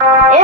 Hara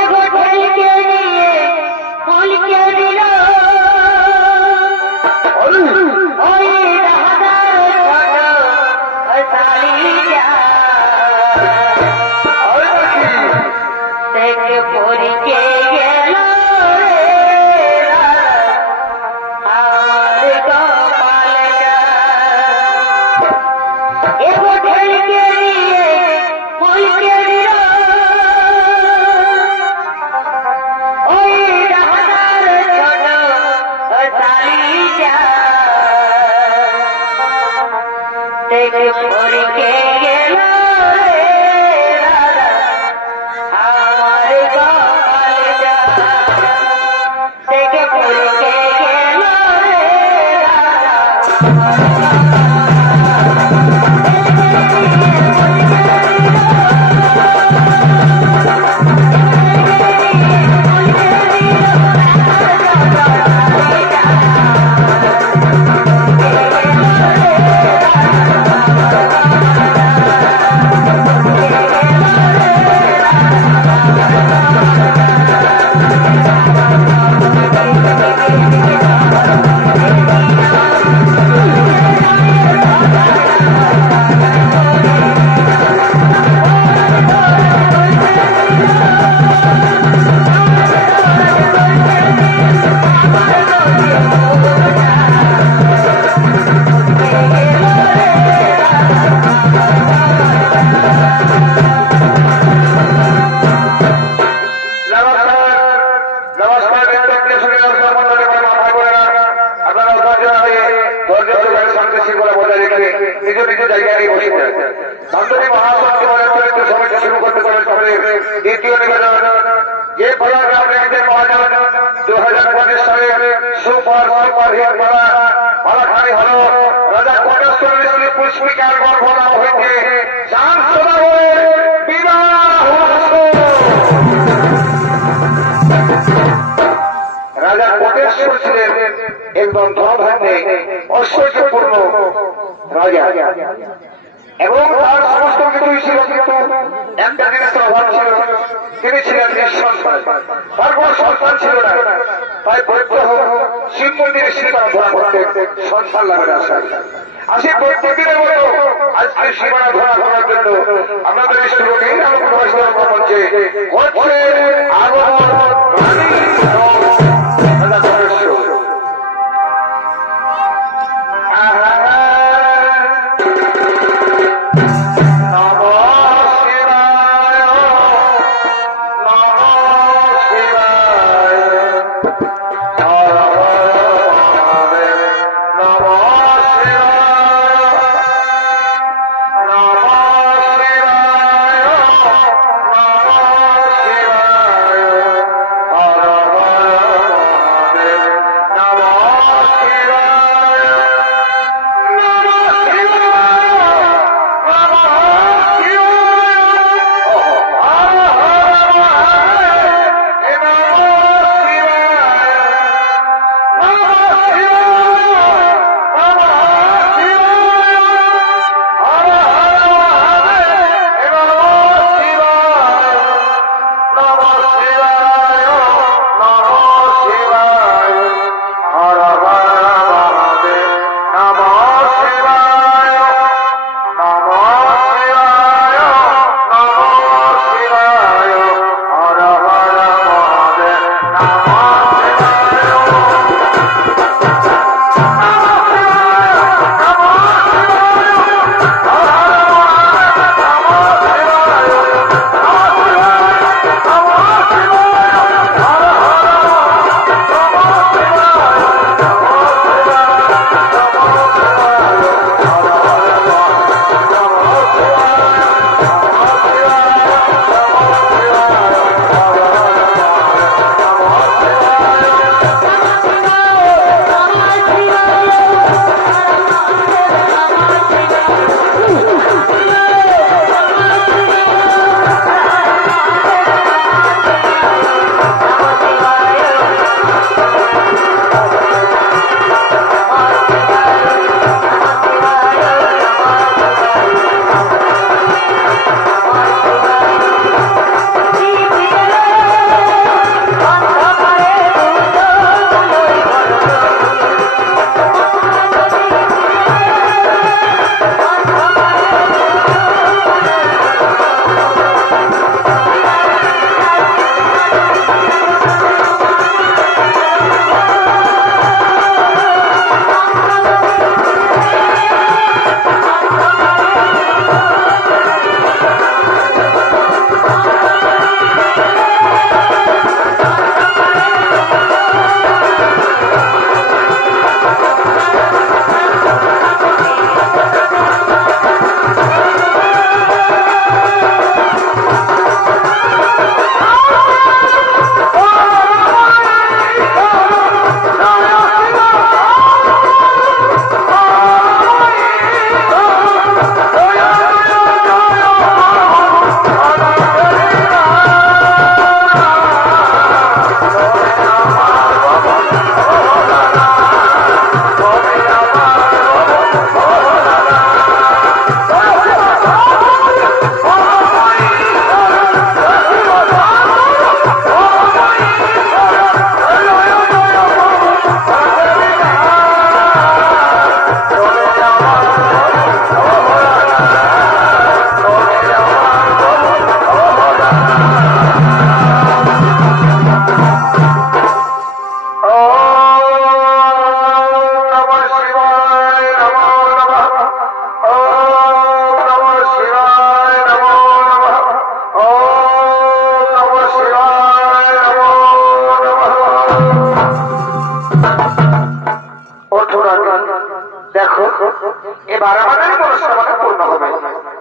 এবার আমাদের মনস্কামনা পূর্ণ হবে।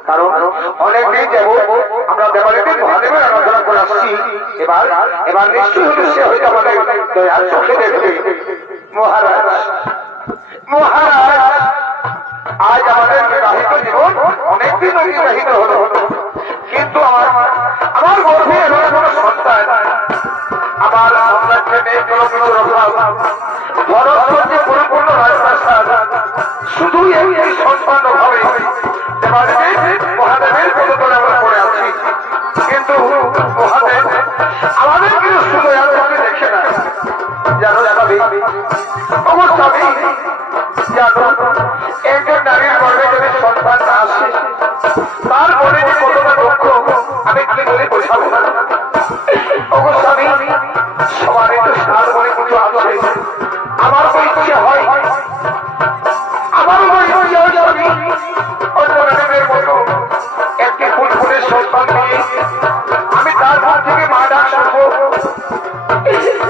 কারণ অনেকদিন যাব আমরা দেবালয়কে মহাদেবের আরাধনা করে আসছি। এবার নিশ্চয়ই হলে সে হয়তো আমাদের দয়ার চোখে দেখবে। মহারাজ আজ আমাদের বিবাহিত জীবন অনেকদিন অতিবাহিত হলো, কিন্তু আমার গর্ভে এমন কোনো সন্তান, আমার সাম্রাজ্যে নেই কোনো কিছুর অভাব, ভরতগঞ্জে পরিপূর্ণ রাজপ্রাসাদ, শুধু এই সন্তান অভাবে মহাদেবের পদতলে আমরা পড়ে আছি। কিন্তু মহাদেব আমাদের কিন্তু শুধু আমি দেখে না, জানো স্বামী, অবস্থাবি জানো একজন নারীর গর্ভে যদি সন্তান না আসে তার মনে যে কতটা দুঃখ আমি কি বলে বোঝাবো না। অবস্থাবি সবারই তো সার বলে কিছু আছে, আমার তো ইচ্ছে হয়, আমার অন্য নারীদের মতো একটি ফুটফুটের সন্তান নিয়ে আমি তার মুখ থেকে মা ডাক শুনবো।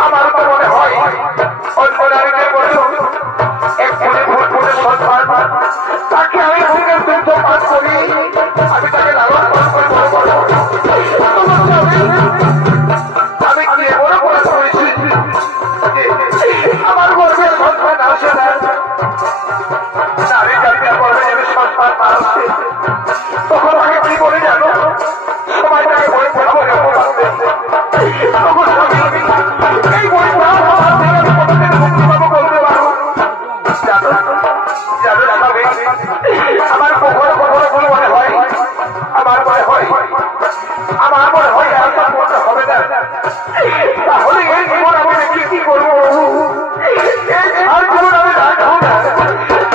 আমার তো মনে হয় অন্য নারীদের মতো একটি ফুটফুটের সন্তান, তাকে আমি বুকের দুধ পান করি, আমি তাকে লালন পালন করে বড় করবো। আমি কি এমন অপরাধ করেছি আমার গর্বের সন্তান আসে না? নারী জাতির গর্বে যদি সন্তান না আসে তখন আমি কি বলে জানো, সবাই তাকে বলে বলবো এই বই বলতে পারবো। আমার কখনো কখনো মনে হয়, আমার মনে হয় এত করতে হবে না, তাহলে এই জীবন আমি দেখি কি করবো, আর জীবন আমি রাখবো না,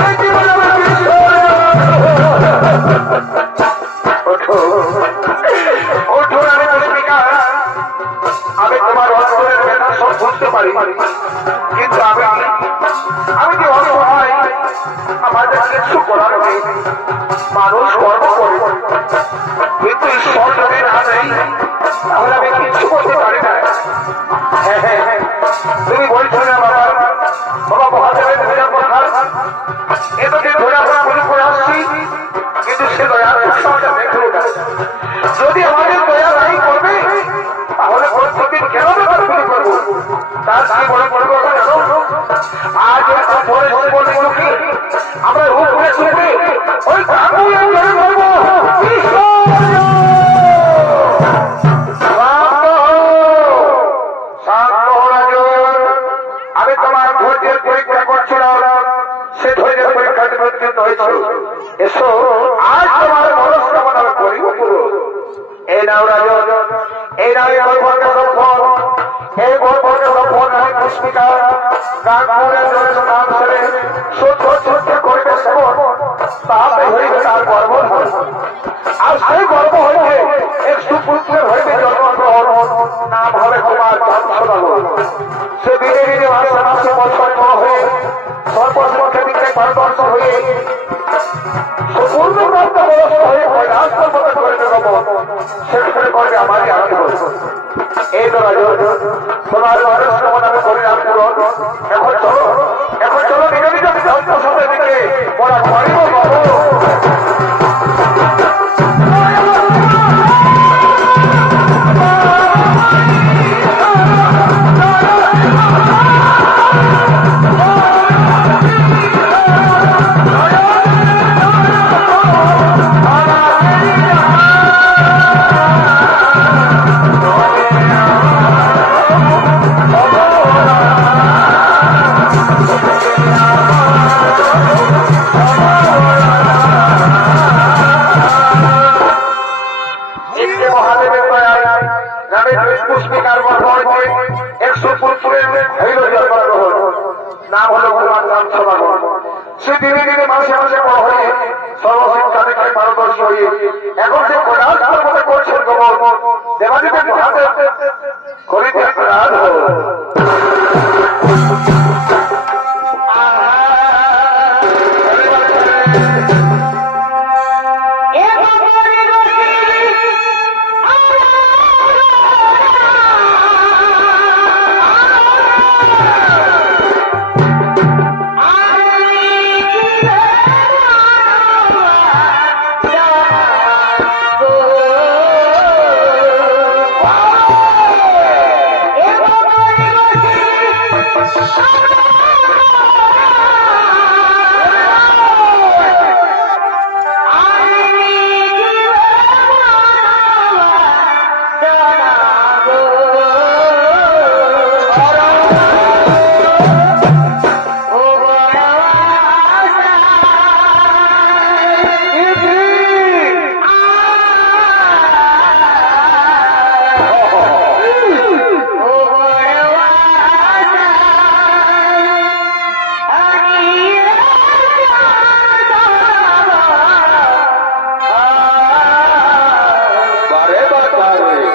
এই জীবন আমি ওঠো আমি বলে আমি তোমার অন্তরের বেদনা সব বুঝতে পারি, কিন্তু আমি যে অসহায়, আমাদের কিছু করার নেই। মানুষ কর্ম করে, কিন্তু ঈশ্বর যদি না নেই তাহলে আমি কিচ্ছু করতে পারি না। হ্যাঁ, তুমি বলছো না বাবা মহাদেবের ধৈর্যের কথা, এতদিন ধরে আমরা মনে করে আসছি, কিন্তু সে দয়ার সঙ্গে দেখলো না। যদি আমাদের দয়া নাই করবে তাহলে প্রত্যেকদিন কেন ব্যাপার শুরু করবো? তার কি মনে করবো জানো, আজ আমরা রূপ করে শুনবে ওই করবো। আমি তোমার ধৈর্যের পরীক্ষা করছিলাম, সে ধৈর্যের পরীক্ষাতে উত্তীর্ণ হয়েছিল। এসো আজ তোমার মনস্কামনা করিব পুরো। এই নাও রাজন, এই নাও গর্ভকে সফল, এই গর্ভকে সফল আমি পুষ্পিকা গান করে নাম ছেড়ে সত্য সত্য করবে সেবন, তাহলে হইবে তার গর্ভ। আর সেই গর্ভ হইবে এক সুপুত্রের হইবে জন্মগ্রহণ, নাম হবে তোমার সদাগর। সে দিনে দিনে মাসে মাসে বছর হয়ে সর্বসমক্ষে দিকে পারদর্শন হয়ে সম্পূর্ণপ্রাপ্ত বয়স্ক হয়ে কৈলাস পর্বত করে জগৎ সেখানে করবে আমারই আনন্দ। এই তো তোমার মনস্কামনা আমি করিলাম পূরণ। এখন চলো নিজ নিজ ধর্মসভার দিকে পড়া পারিব বাবু। নাম হলো ভগবান রাম সদাগর। সে ধীরে ধীরে মাসে মাসে বড় হয়ে সর্বশিক্ষা থেকে পারদর্শী হয়ে এখন সে কৈলাস পর্বতে করছেন গোবর দেবাদিদেব মহাদেব করিতে রাধ। Yeah. বারে বারে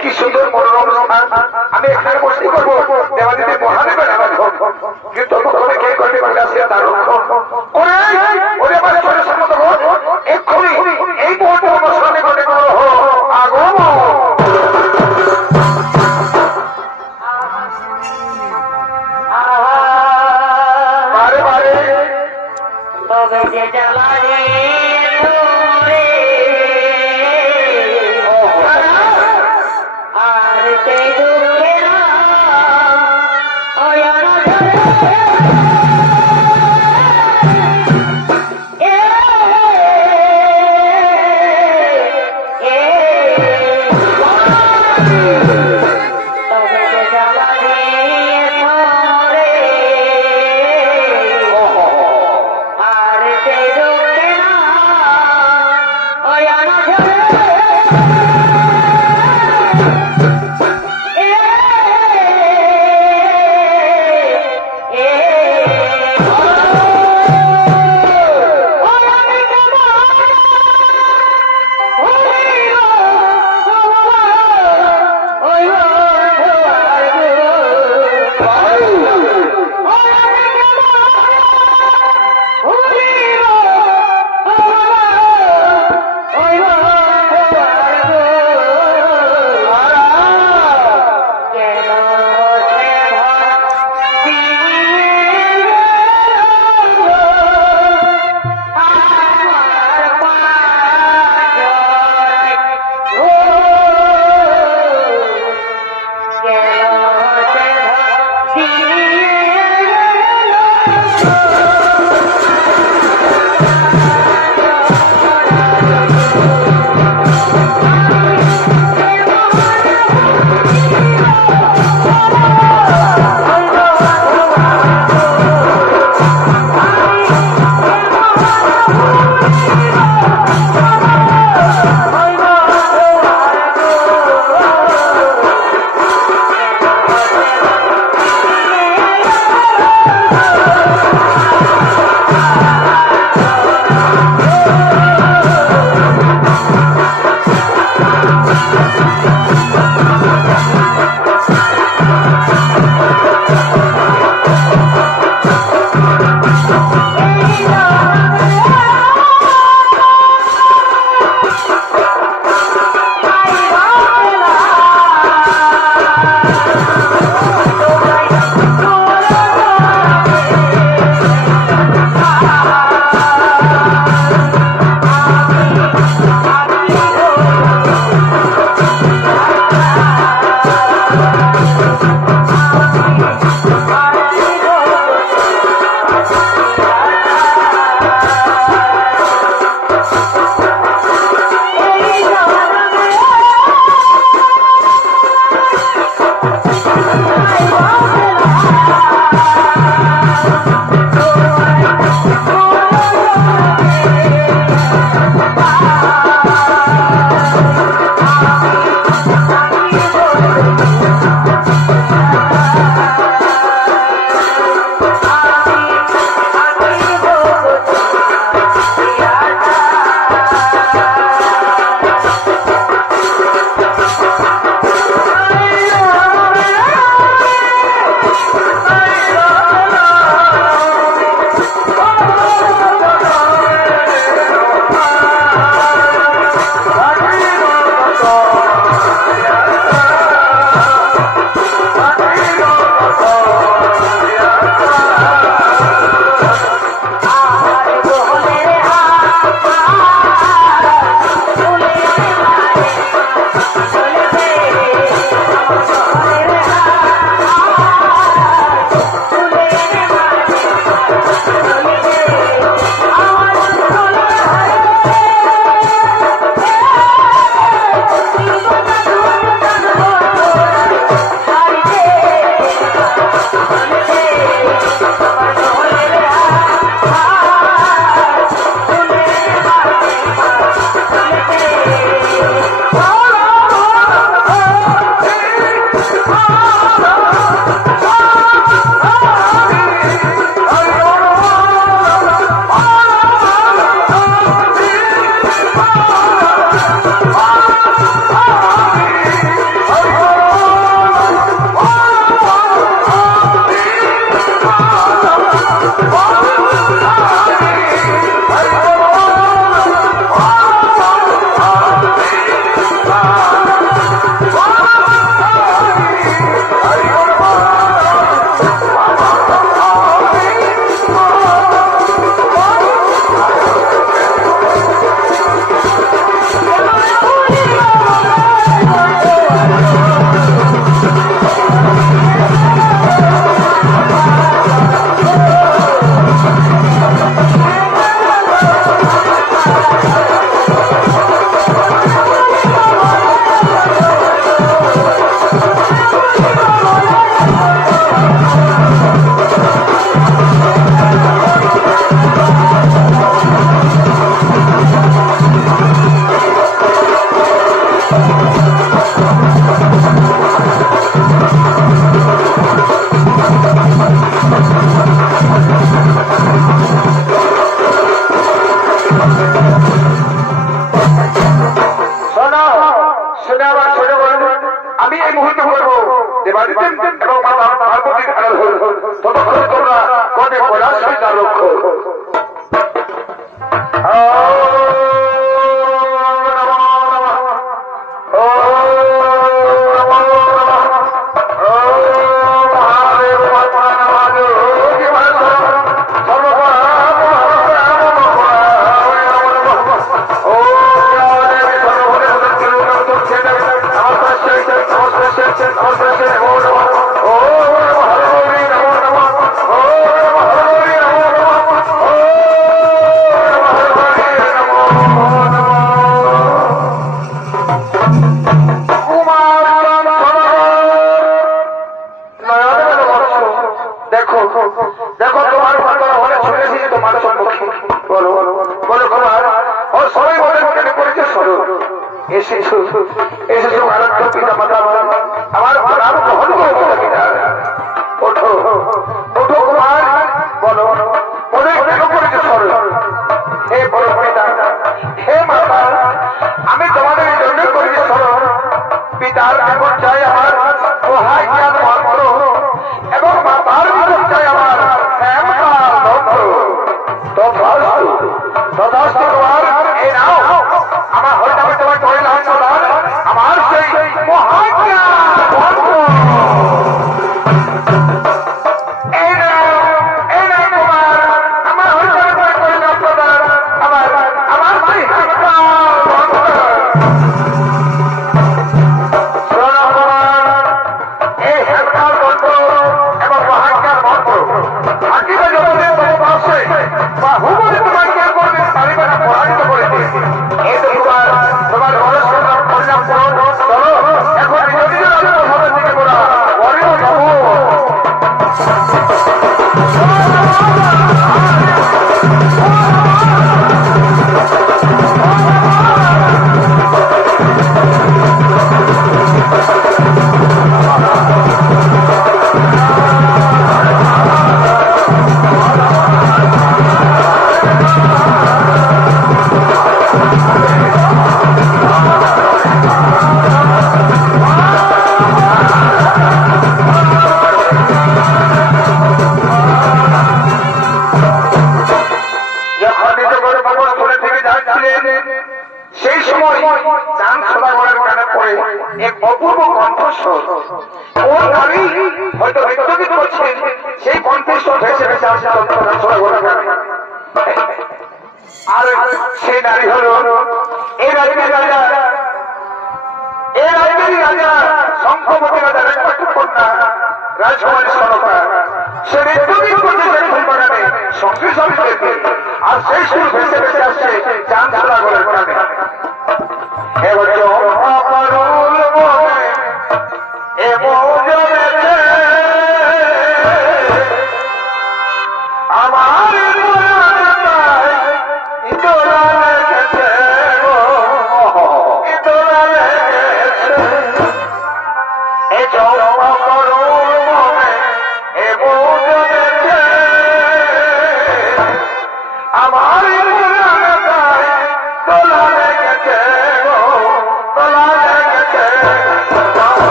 কি সুন্দর মনোরম স্থান, আমি এখানে বসতেই করবো দেবাদিদেব মহাদেবের আরাধন। কিন্তু তবে কে করবে কৈলাসে তার রক্ষণ করে ওরে আমার ছোট সম্মত এক্ষুনি এই মুহূর্তে অনুসরণে করে আগম। বারে বারে তবে যে জ্বালানি আর সেই দুঃখেরা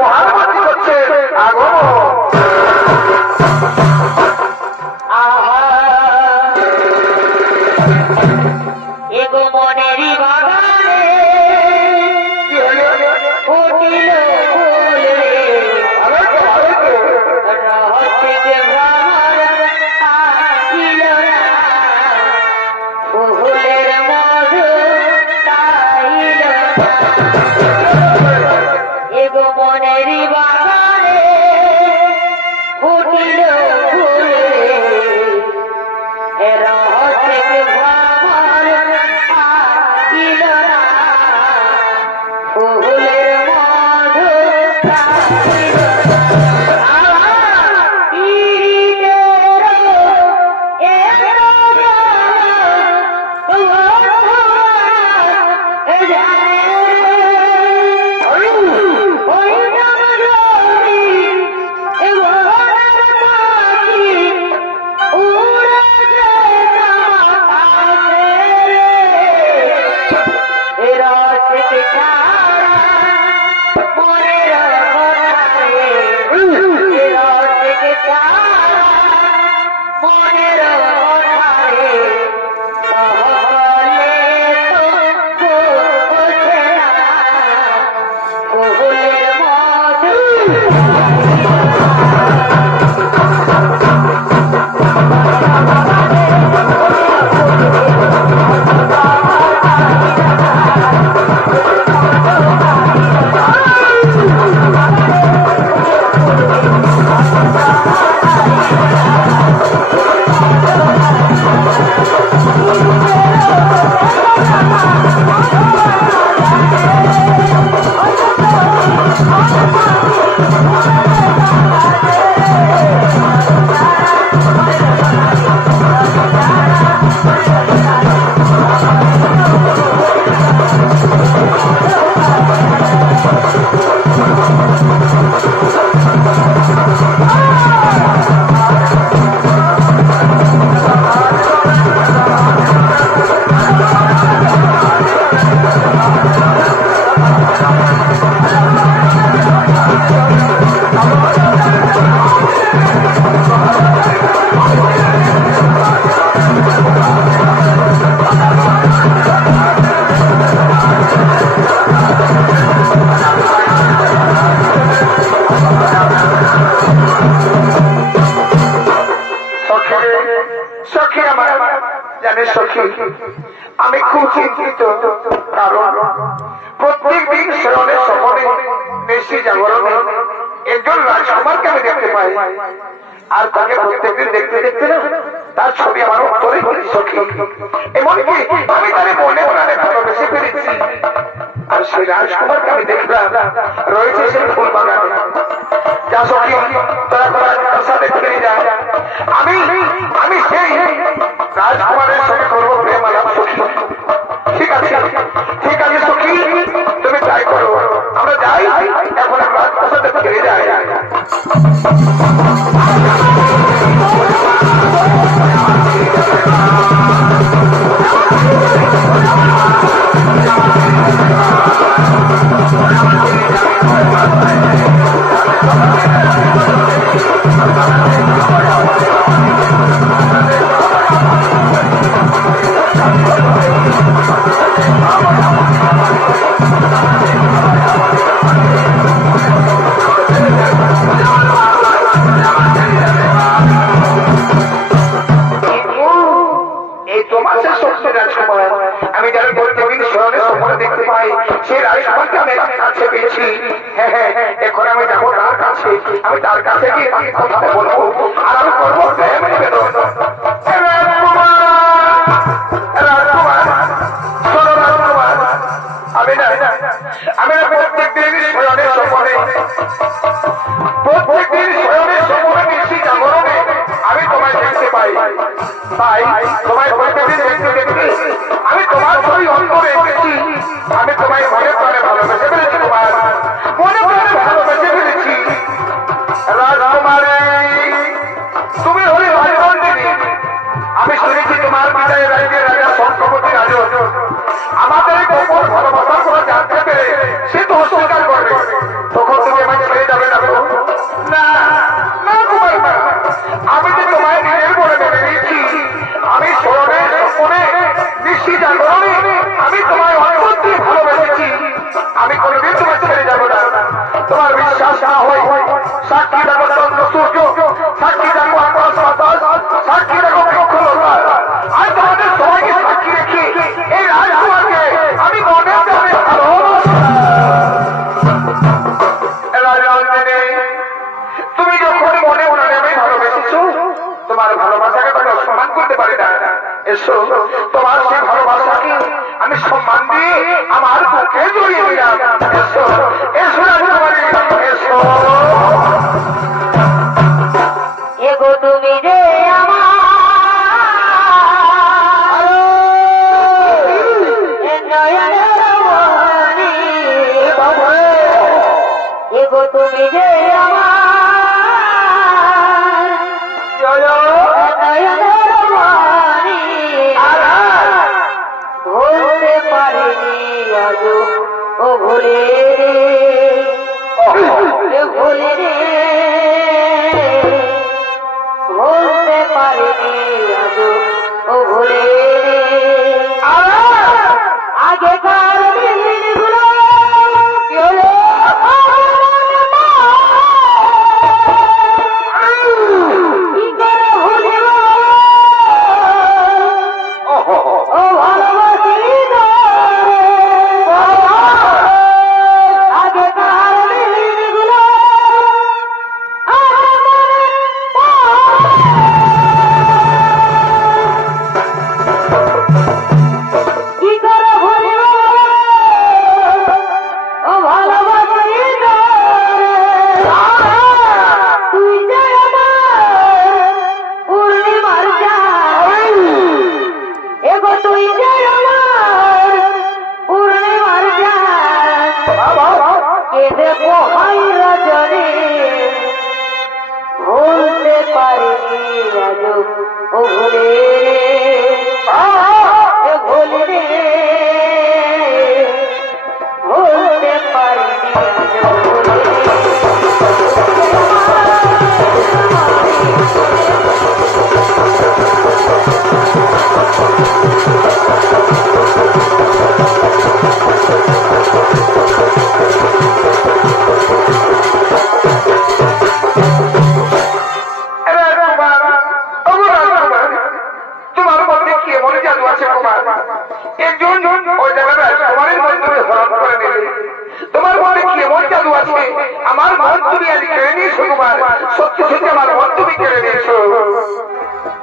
মহান হচ্ছে আগমন আমি খুব চিন্তিত, কারণ প্রত্যেক দিন শ্রবণের সফরে নিশি জাগরণে একজন রাজকুমারকে আমি দেখতে পাই, আর তাকে প্রত্যেকদিন দেখতে দেখতে তার ছবি আমার অন্তরে সখী। এমনকি আমি তারে মনে মনে ভালোবেসে ফেলেছি। আর সেই রাজকুমারকে আমি দেখলাম রয়েছে সেই ফুল বাগানে। যা সখী তারা তার সাথে ফিরে যায়, আমি সেই রাজকুমারের সঙ্গে করবো প্রেম আলাপ সখী। ঠিক আছে সখী, তুমি তাই করো। আমরা যাই, এখন আমরা তার সাথে ফিরে যাই। আমি যারা প্রত্যেকদিন স্মরণের সফরে দেখতে পাই, সেই রাজকুমারকে আমি কাছে পেয়েছি। হ্যাঁ, এখন আমি যাবো তার কাছে। আমি তার কাছে গিয়ে তাকে কথা বলবো, আর আমি করবো প্রেমের নিবেদন। আমি না প্রত্যেকদিন স্মরণের সফরে নিশি জাগরণে আমি তোমায় দেখতে পাই। তাই তোমায় প্রত্যেকদিন দেখতে দেখতে আমি তোমার ছবি অন্তরে এসেছি। আমি তোমায় মনে প্রাণে ভালোবেসে ফেলেছি, তোমার মনে প্রাণে ভালোবেসে ফেলেছি। রাজকুমারী, তুমি হলে রাজবন্দিনী। আমি শুনেছি তোমার বিদায় রাজ্যের রাজা শঙ্কপতি রাজ আমাদের গোপন ভালোবাসার কথা জানতে পেরে সে তো অস্বীকার করবে। তখন তুমি আমাকে ছেড়ে যাবে না? না কুমার, না। আমি যে তোমায় নিজের বলে মেনে নিয়েছি। আমি স্মরণের সপনে নিশি জাগরণে আমি তোমায় অন্তর দিয়ে ভালোবেসেছি। আমি কোনদিন তোমায় ছেড়ে যাবো না। তোমার বিশ্বাস না হয় সাক্ষী রাখো চন্দ্র সূর্য, সাক্ষী রাখো আকাশ বাতাস, সাক্ষী রাখো বৃক্ষলতা। আর তোমাদের সবাইকে সাক্ষী রেখে এই রাজকুমারকে আমি মনে মনে ভালোবাসি। তুমি যখন মনে মনে আমি ভালোবেসেছ, তোমার ভালোবাসাকে আমি সম্মান করতে পারি না। এসো, তোমার সেই ভালোবাসাকে আমি সম্মান দিয়ে আমার বুকে জড়িয়ে দিলাম। এসো রাজকুমারী, এসো। এগো তুমি রে এগো তুমি যে ভুলতে পারিনি আজ ও ভুলে ভুলে রে, ভুলতে পারিনি আজ ও ভুলে আগেকার দিনগুলো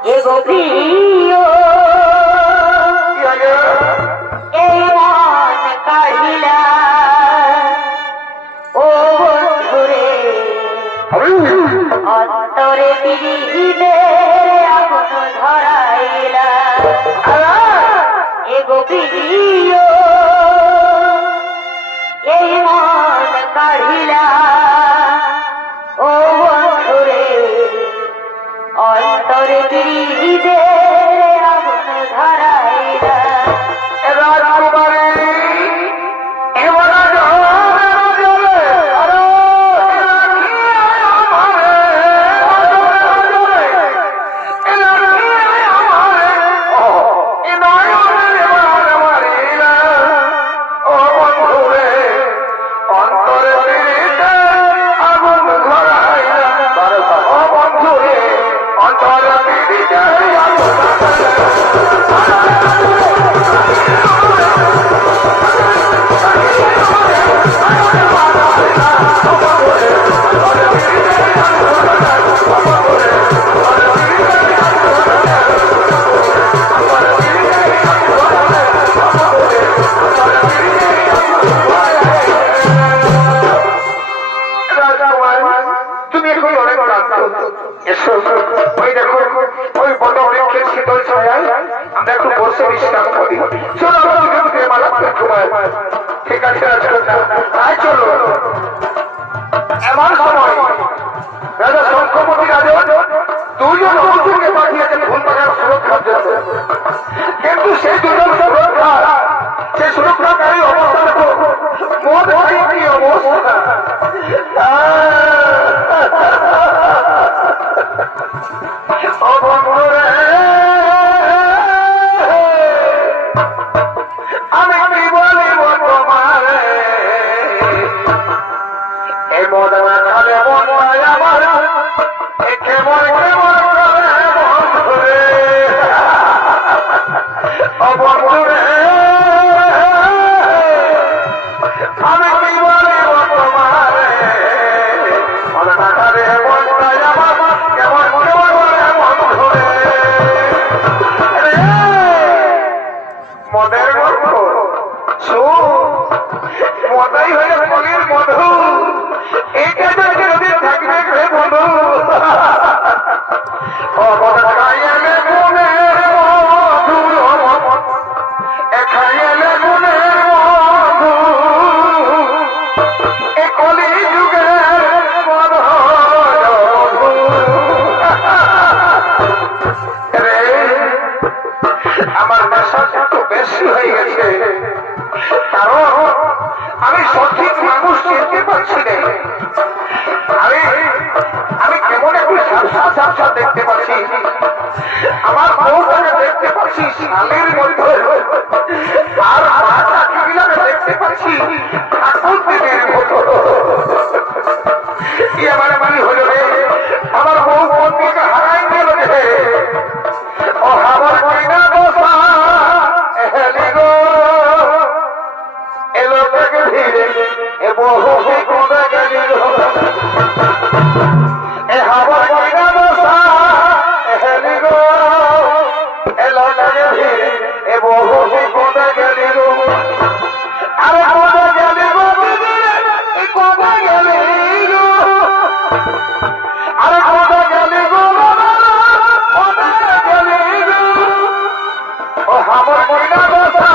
এগো প্রিয় এই মন কাহিলা ও বন্ধুরে অন্তরে বিরিহিলে আগুন ধরাইলা এগো প্রিয় এই মন কাহিলা ও বন্ধুরে অন্তরে বিরিহিলে আগুন ধরাইলা ঠিক আছে তাই চলো এমন সময় রাজা শঙ্খপতি রাজা দুজন বন্ধুকে পাঠিয়েছেন ফুল বাগান সুরক্ষার জন্য কিন্তু সেই দুজন সুরক্ষা সেই সুরক্ষাকারী অবস্থা দেখো মদ কি অবস্থা ও বন্ধুরে আমি কি বলিব তোমারে এই মদনা খালে মনটাই আমার কেমন কেমন করে বন্ধুরে ও বন্ধুরে আমি কি বলিব তোমারে মদনা খালে মনটাই আমার কেমন কেমন করে বন্ধুরে মদের গল্প মদাই হয়ে ফলের মধু এইটা যদি থাকবে রে বন্ধু খাইলে গুণের মধুর খাইলে গুণের মধু এ কলি যুগের মধু রে আমার নেশা একটু বেশি হয়ে গেছে কারণ আমি সঠিক মানুষ চিনতে পারছি না আমি কেমন একটু ঝাপসা দেখতে পাচ্ছি আমার বউটাকে দেখতে পাচ্ছি শালের মধ্যে আর মাটাকে দেখতে পাচ্ছি ঠাকুর দেবীর মতো কি আমার মানে হলো রে আমার বউ বন্ধুকে হারাই গেল রে ও আমার কইনা বসা এলি গো এলো থেকে ধীরে এ বহু কোদা গেলি গো এ আমার কইনা বসা এলি গো এলো থেকে ধীরে এ বহু কোদা গেলি গো আরে কোদা গেলি গো এ কোদা গেলি গো আরে কোদা গেলি গো কোদা গেলি গো ও আমার কইনা বসা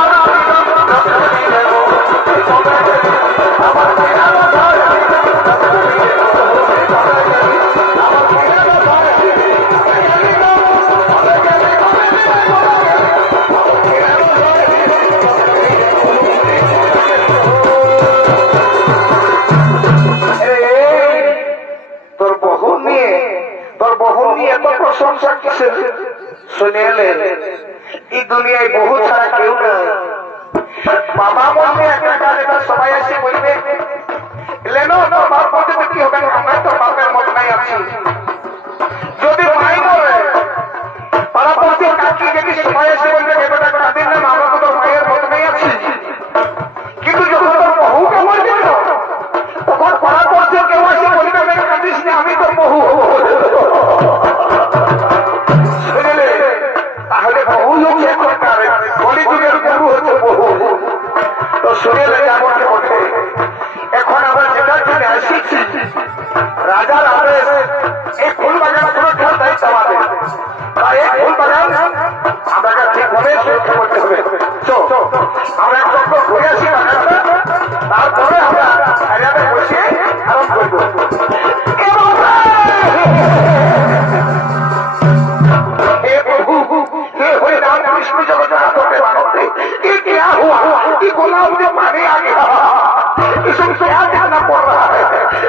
তোর বহু নিয়ে এত প্রশংসা কিসের শুনে এলেন এই দুনিয়ায় বহু ছাড়া কেউ না বাবা বলবে একটা কাজ এটা সবাই এসে বলবে লেনো তোর বাপ বলতে কি হবে আমরা তোর বাপের মত নাই আছি যদি মাই বলে পাড়াপড়শি কাকি যদি সবাই এসে বলবে বেটা কাঁদিন না আমরা তো তোর মায়ের মত নাই আছি কিন্তু যখন তোর বহুকে বলবে তখন পাড়াপড়শি কেউ এসে বলবে কাঁদিস না আমি তোর বহু বুঝলে এই ফুল বাগান সুরক্ষার দায়িত্ব আমাদের। তাই এই ফুল বাগান আমরা ঠিকভাবে সুরক্ষা করতে হবে। আমরা এক চক্র ঘুরে আসি বাগানটা, তারপরে আমরা এরিয়াতে বসে আরম্ভ করবো। विष्णु जगन्नाथों के मानते ये क्या हुआ कि गुलाब ने पानी आ गया, इसमें क्या ध्यान पड़ रहा है,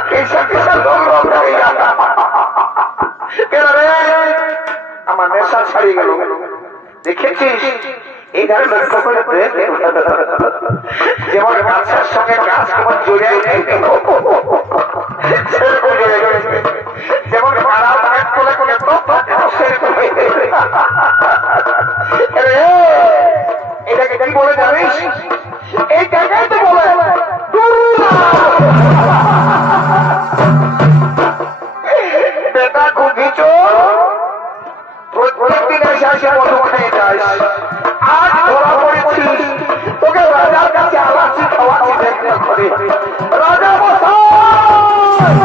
कैसा कैसा लोग रोक रहे আমার নেশা ছাড়িয়ে গেল। দেখেছিস এই গাড়ি লক্ষ্য করে যেমন গাছের সঙ্গে গাছ কেমন জড়িয়ে সেরকম জড়িয়ে গেছে, যেমন কারা ব্যাগ করে করে সেরকম এটাকে কি বলে জানিস? এই জায়গায় তো বলে বেটা খুবই চোর, প্রত্যেকদিন এসে এসে মধু খেয়ে যাস, আজ ধরা পড়েছিস, তোকে রাজার কাছে আলাসি খাওয়াচ্ছি দেখতে করে। রাজা মশাই,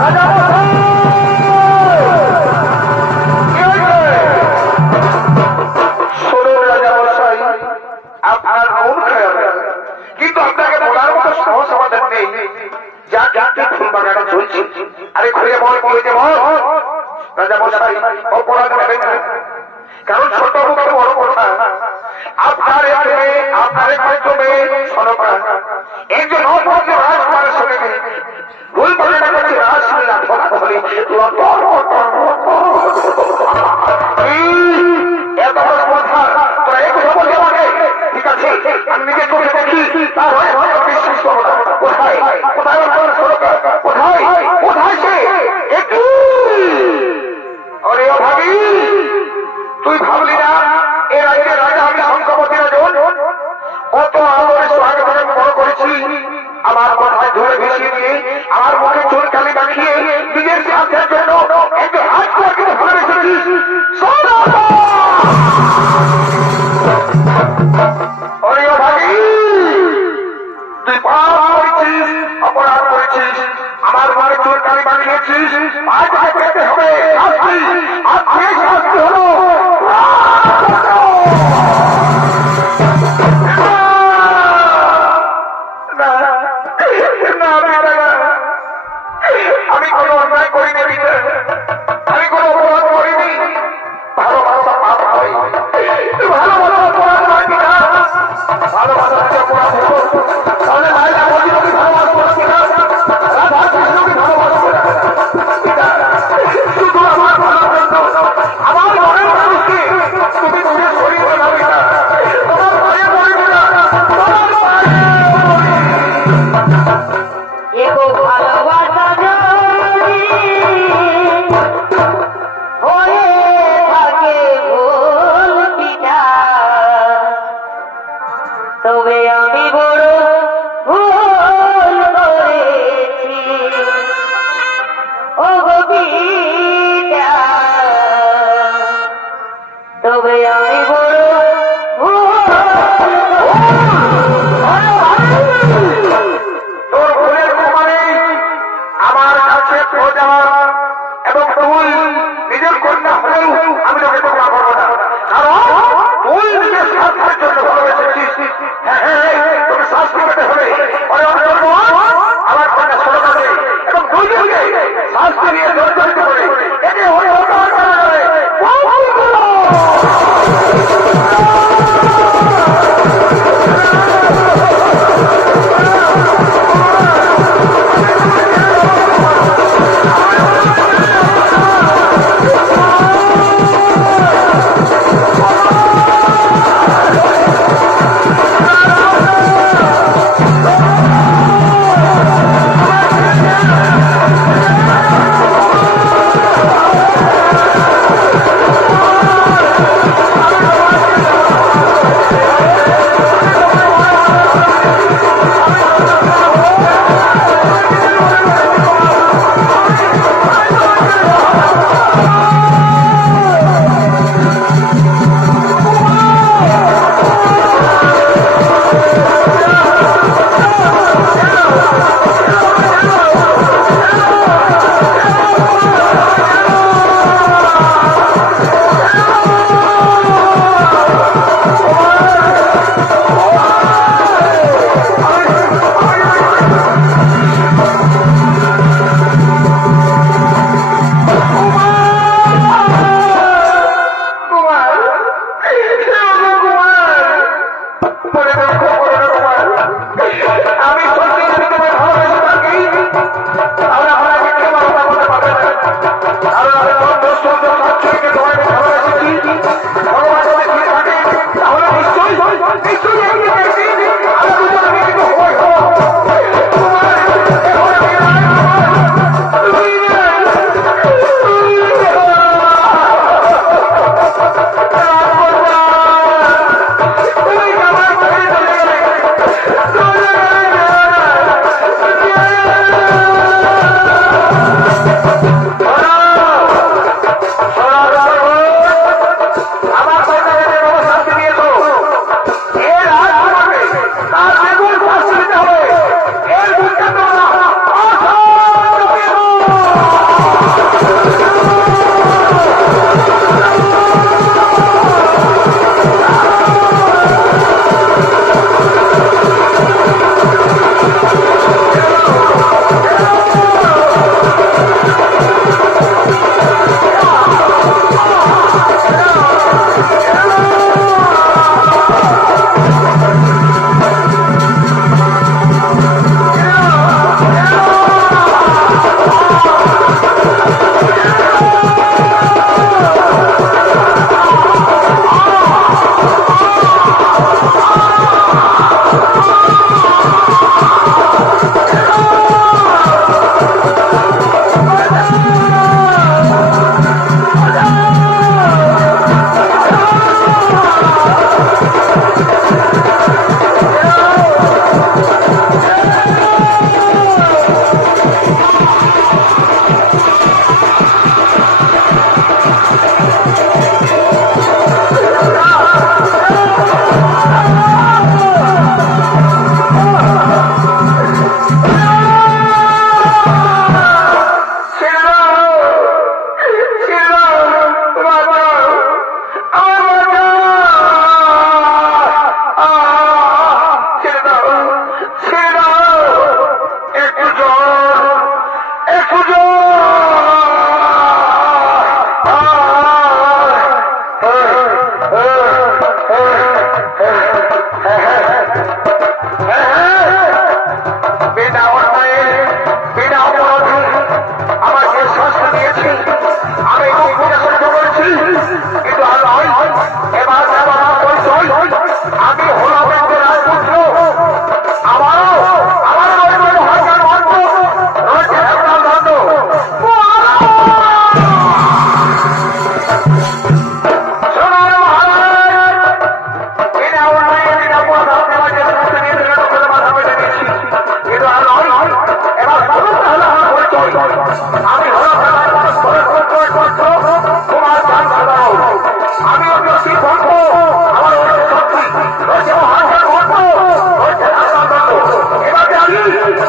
রাজা মশাই, শুনুন রাজা মশাই, আপনার মন খারাপ, কিন্তু আপনাকে বলার মতো সাহস আমাদের নেই। যা যাতে ফুল বাগানে চলছে, আরে খুলে বল বলতে বল। রাজা মশাই অপরাধ নেবেন না, কারণ ছোট মুখে বড় কথা। আপনার আপনার মাধ্যমে সনকা একজন অপরাধ রাজকুমারের সঙ্গে ফুল বাগানের কাছে রাজলীলা ফলাফলি এত বড় কথা তোরা এই কথা বলতে পারে? ঠিক আছে, আমি নিজে চোখে দেখি, তার বিশ্বাস করবো না। কোথায় কোথায় কোথায় কোথায় সে? আরে ও ভাবি, তুই ভাবলি না এ রাজ্যের রাজা আমি শঙ্করপতি রাজন? কত আলোরে স্বাগত বড় করেছি, আমার মাথায় ধরে ভিসিয়ে দিয়ে, আমার মনে চুল কালি মাখিয়ে নিজের স্বার্থের জন্য একটু হাত করে ভালোবেসেছিস। আরে ও ভাবি, তুই পাপ করেছিস, অপরাধ করেছিস, আমার মনে চুল কালি মাখিয়েছিস, আজ পেতে হবে শাস্তি। আর সেই শাস্তি হলো আমি কোনো অন্যায় করিনি, আমি কোনো অপরাধ করিনি। ভালোবাসা পাপ হয়, ভালোবাসা অপরাধ হয় কিনা? ভালোবাসা যদি অপরাধ হতো তাহলে মায়েরা বলি তুমি ভালোবাসবো কিনা? রাধা কৃষ্ণকে ভালোবাসবো না, শুধু আমার ভালোর জন্য আমার মনের মানুষকে তুমি নিজে শরীরে যাবে না, তোমার ভয়ে পড়বে না, তোমার ভালোবাসা যদি হয়ে থাকে ভুল পিঠা, তবে আমি বড় ভুল করেছি। ও গোপিতা, তবে আমি বড় তোর ভুলের প্রমাণে আমার কাছে খোঁজ আমার, এবং তুই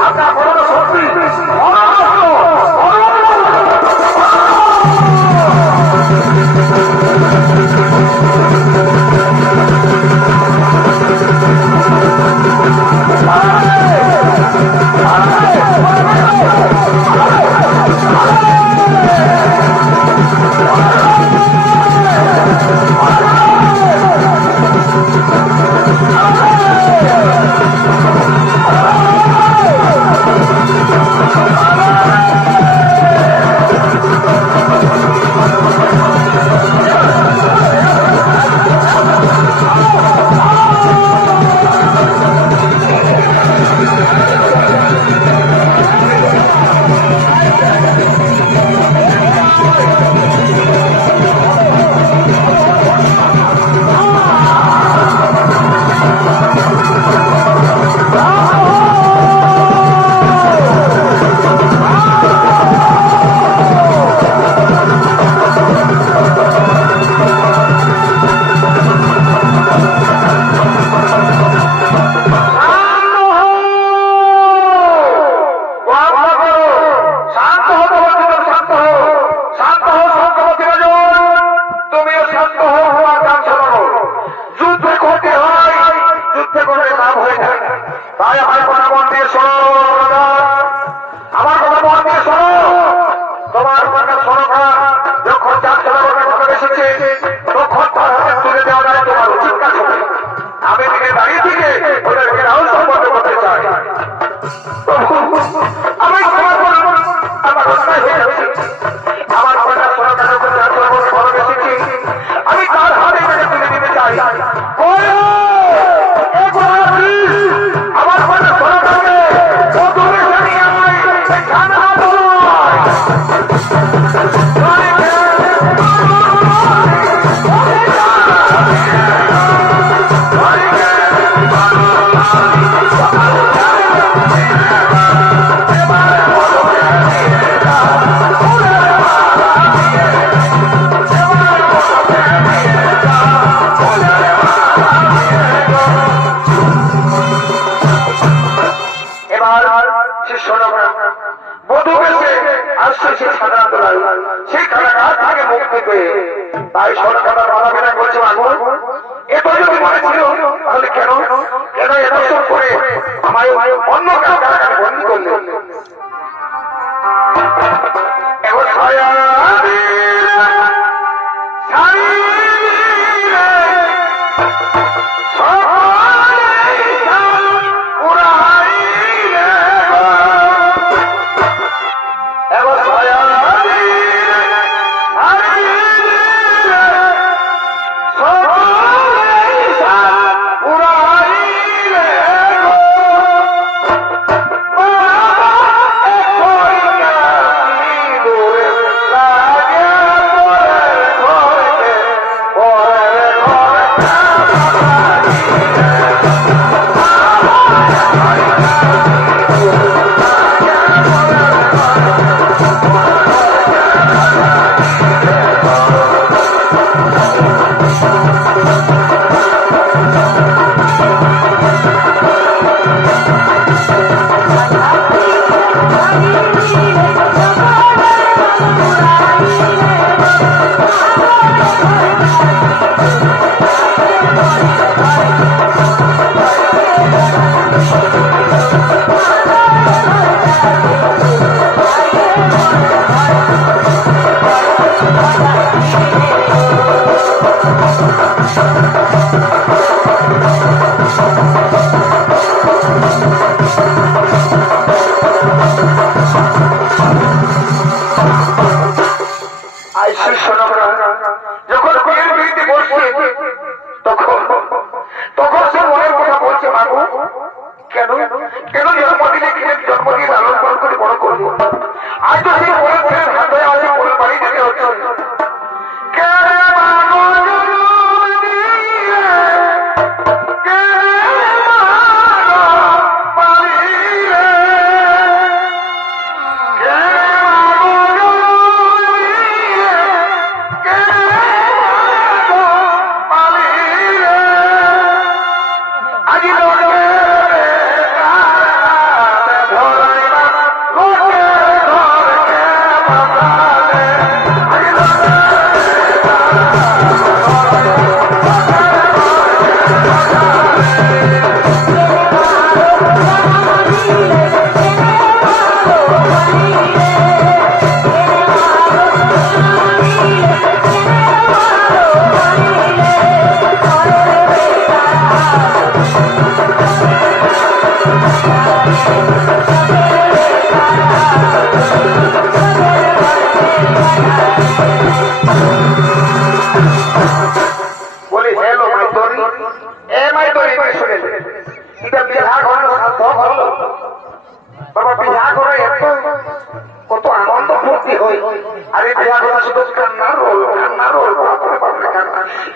আপনার বড় শক্তি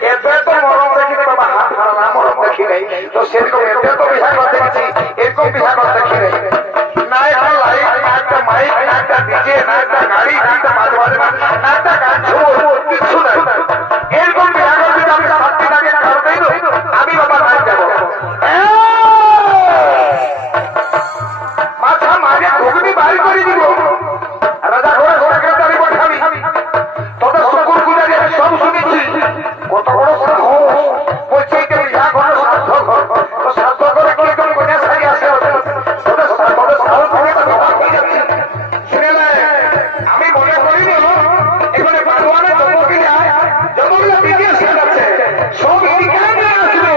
এতে তো মরম দেখিনি বাবা, হাত হারা মরম দেখি নেই। তো সেরকম এতে তো বিহাগর দেখেছি, এরকম বিহাগর দেখি নেই। না একটা লাইট, না একটা মাইক, না একটা ডিজে, না একটা গাড়ি, না একটা বাজে বাজে, না একটা গান, কিছু নাই। এরকম বিহাগর যদি আমি 7 দিন আগে কারো দেই, আমি বাবা নাই যাবো। মাথা মারে ঘুগনি বাড়ি করে দিব, রাজা ঘোড়া ঘোড়াকে দাঁড়ি পাঠাবি। তোদের শুকুর গুজারি আমি সব শুনেছি, কত বড় সাহস বলছে যে বিহা ঘর শ্রাদ্ধ ঘর। তো শ্রাদ্ধ করে কি তুমি কোনে সারি আসে? তোদের সাহস থেকে তো বাকি যাচ্ছি। শুনে আমি মনে করি এখানে ভগবানের জন্মগিলা দিকে এসে যাচ্ছে, সব এদিকে নিয়ে আসবে।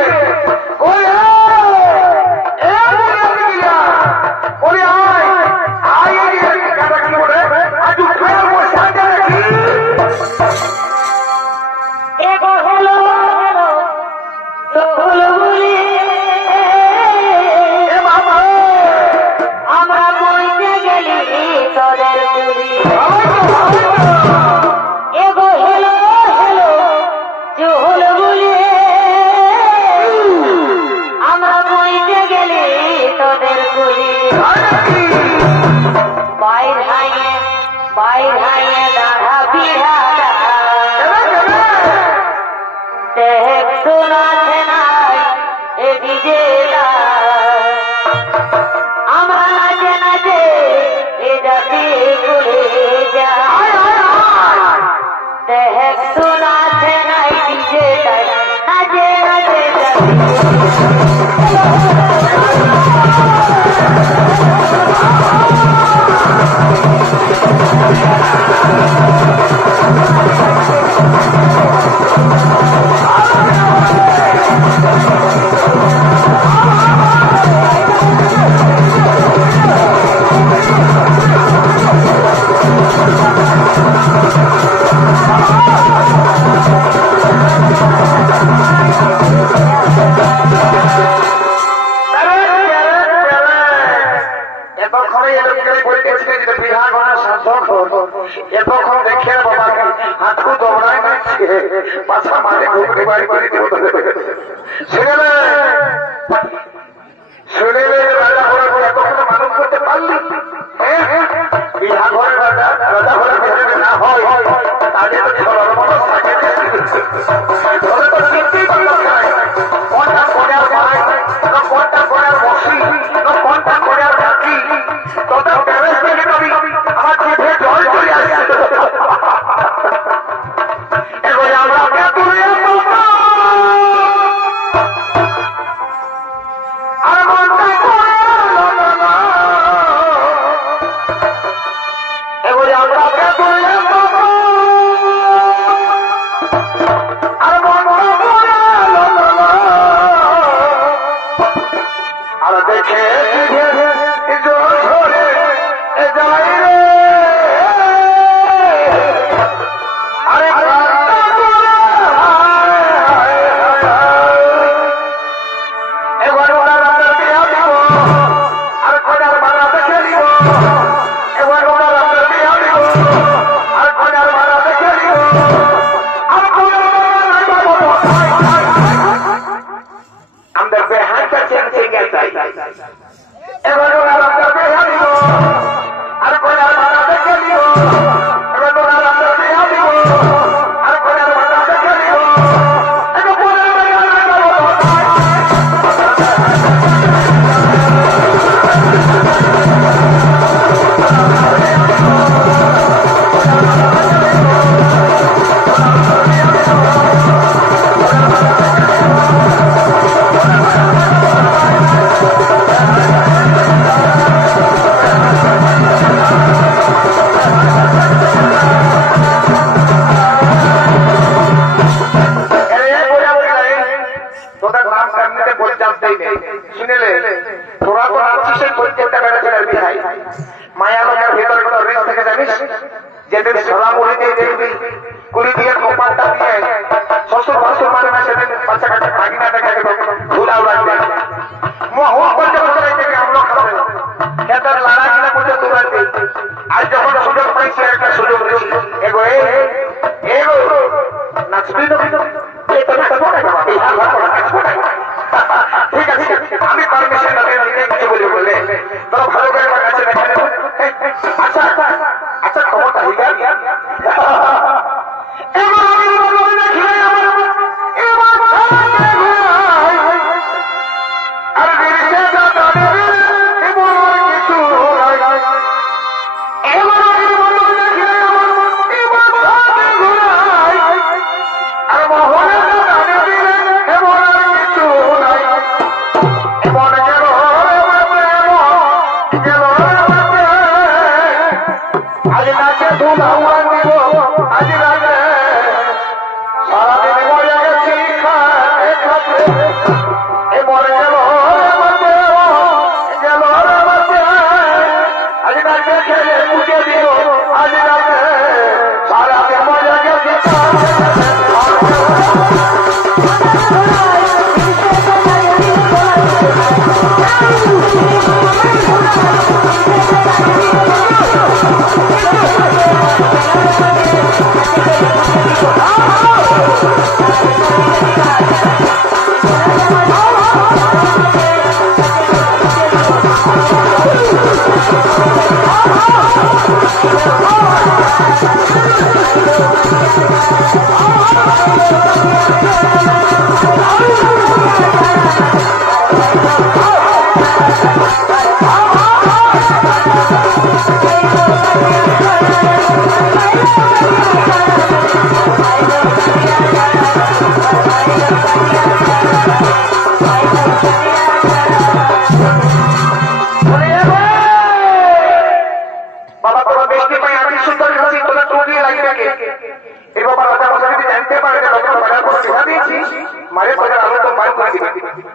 এতক্ষণ দেখে বাবাকে হাঁটু দৌড়ায় নিচ্ছে, পাছা মারে ঘুগনি বাড়ি করে দিব। শুনে রাজা ঘরে এতক্ষণ মানুষ করতে পারলি? বিহা ঘরে রাজা ঘরে ভেতরে না হয় তাহলে তো ছড়ার মানুষ থাকে। তবে তো চিনতেই পারলাম কোনটা কোনার ভাই, কোনটা কোনার বসি, কোনটা কোনার কাকি। তোদের প্যারেন্টস দেখে নবী আমার জিভে জল চলে আসছে। এবারে আমরা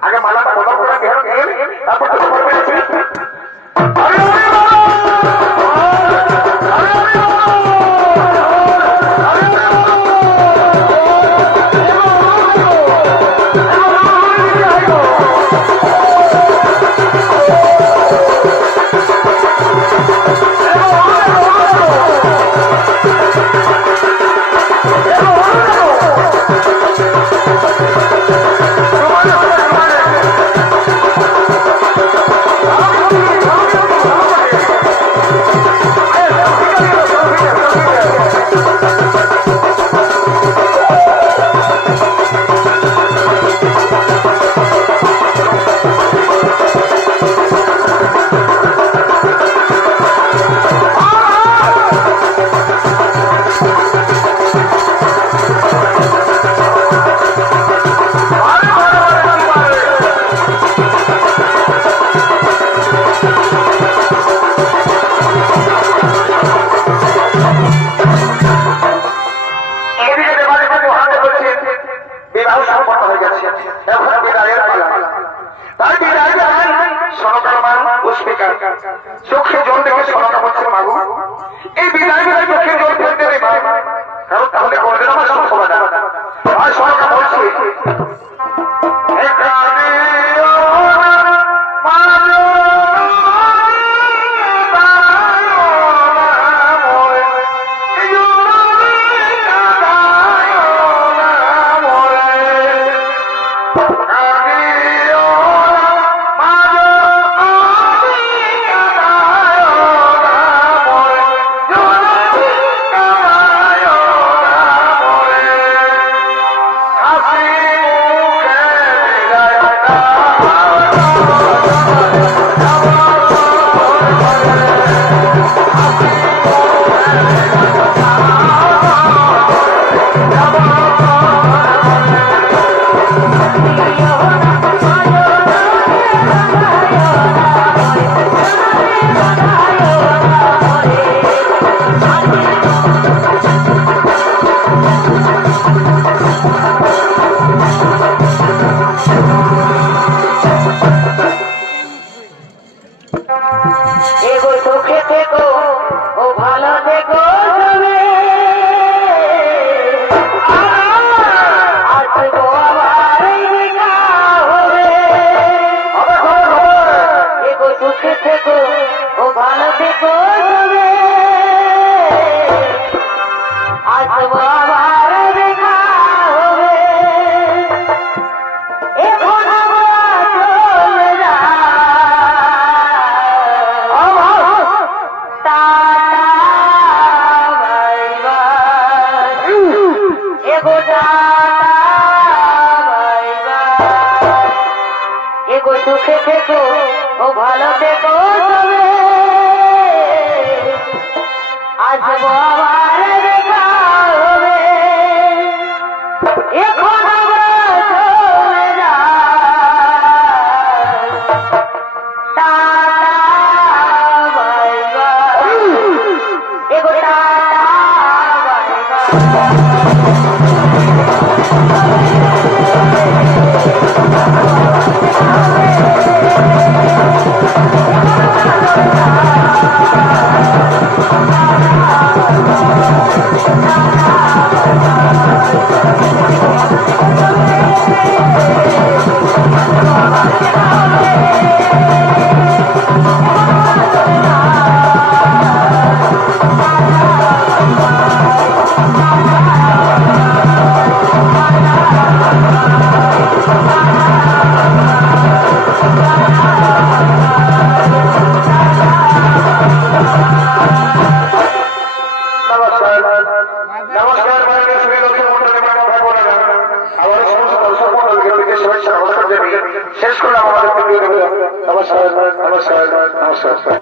আগে মালাটা বদল করে তারপর চোখে জল দেখে শোনাটা হচ্ছে মাগু এই বিদায় বিদায় চোখে জল ফেলতে রে কারণ তাহলে কোনদিন আমার সুখ হবে না আর শোনাটা বলছি সুখে থেকো ও ভালো থেকো তবে আসবো আবার দেখা হবে এখন আমরা চলে যাই টাটা বাই বাই এগো টাটা বাই বাই উদ্দেশ্যে নমস্কার দেবে শেষ করলাম আমাদের নমস্কার নমস্কার নমস্কার।